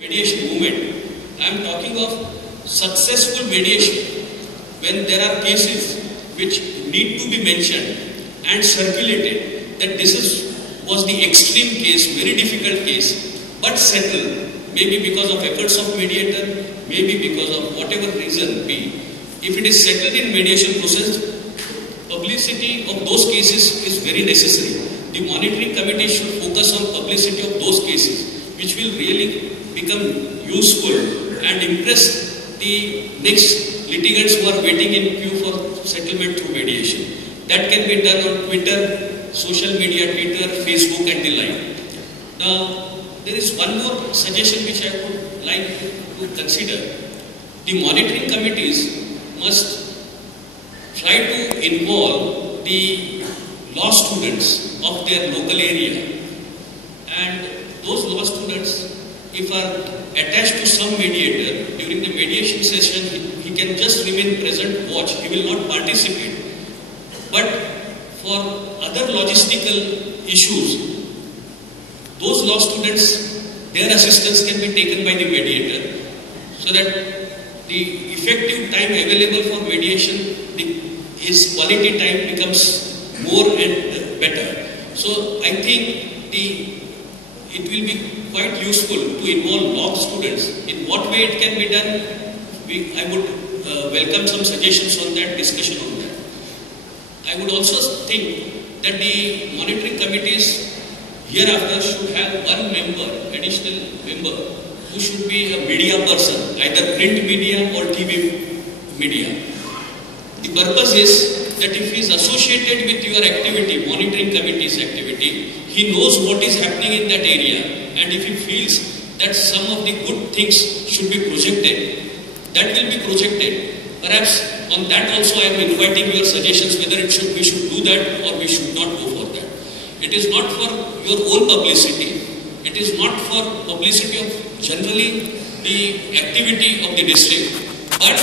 Mediation movement. I am talking of successful mediation when there are cases which need to be mentioned and circulated that was the extreme case, very difficult case, but settled, maybe because of efforts of mediator, maybe because of whatever reason be. If it is settled in mediation process, publicity of those cases is very necessary. The monitoring committee should focus on publicity of those cases, which will really become useful and impress the next litigants who are waiting in queue for settlement through mediation. That can be done on Twitter, social media, Twitter, Facebook and the like. Now, there is one more suggestion which I would like to consider. The monitoring committees must try to involve the law students of their local area, and those law students, if are attached to some mediator during the mediation session, he can just remain present, watch, he will not participate. But for other logistical issues, those law students, their assistance can be taken by the mediator, so that the effective time available for mediation, his quality time becomes more and better. So I think it will be quite useful to involve law students. In what way it can be done, I would welcome some suggestions on that, discussion on that. I would also think that the monitoring committees hereafter should have one member, additional member, who should be a media person, either print media or TV media. The purpose is that if he is associated with your activity, monitoring committee's activity, he knows what is happening in that area, and if he feels that some of the good things should be projected, that will be projected. Perhaps on that also I am inviting your suggestions whether we should do that or we should not go for that. It is not for your own publicity. It is not for publicity of generally the activity of the district. But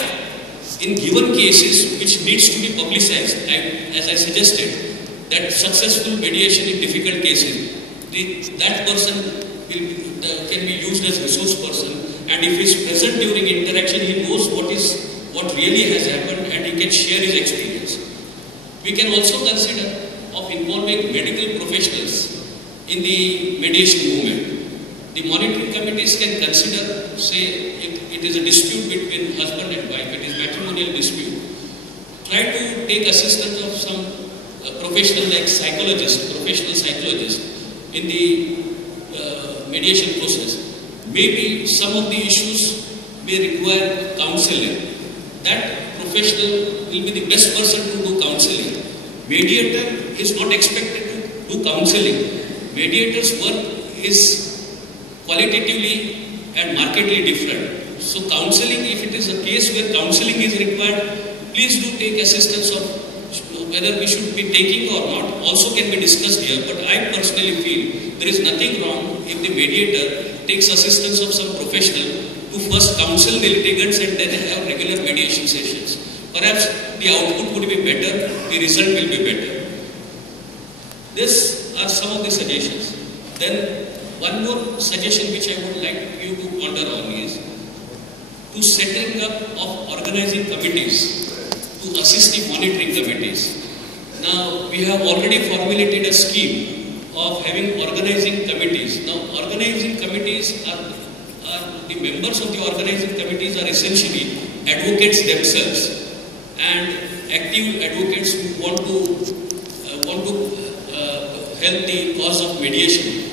in given cases which needs to be publicized, as I suggested, that successful mediation in difficult cases, that person can be used as resource person, and if he is present during interaction, he knows what really has happened and he can share his experience. We can also consider of involving medical professionals in the mediation movement. The monitoring committees can consider, say, if it is a dispute between husband and wife, it is matrimonial dispute, try to take assistance of some professional like professional psychologist in the mediation process. Maybe some of the issues may require counseling. That professional will be the best person to do counseling. Mediator is not expected to do counseling. Mediator's work is qualitatively and markedly different. So counseling, if it is a case where counseling is required, please do take assistance of whether we should be taking or not, also can be discussed here. But I personally feel there is nothing wrong if the mediator takes assistance of some professional to first counsel the litigants and then have regular mediation sessions. Perhaps the output would be better, the result will be better. These are some of the suggestions. Then one more suggestion which I would like you to ponder on is to setting up of organizing committees to assist the monitoring committees. Now we have already formulated a scheme of having organizing committees. Now organizing committees are the members of the organizing committees are essentially advocates themselves and active advocates who want to help the cause of mediation.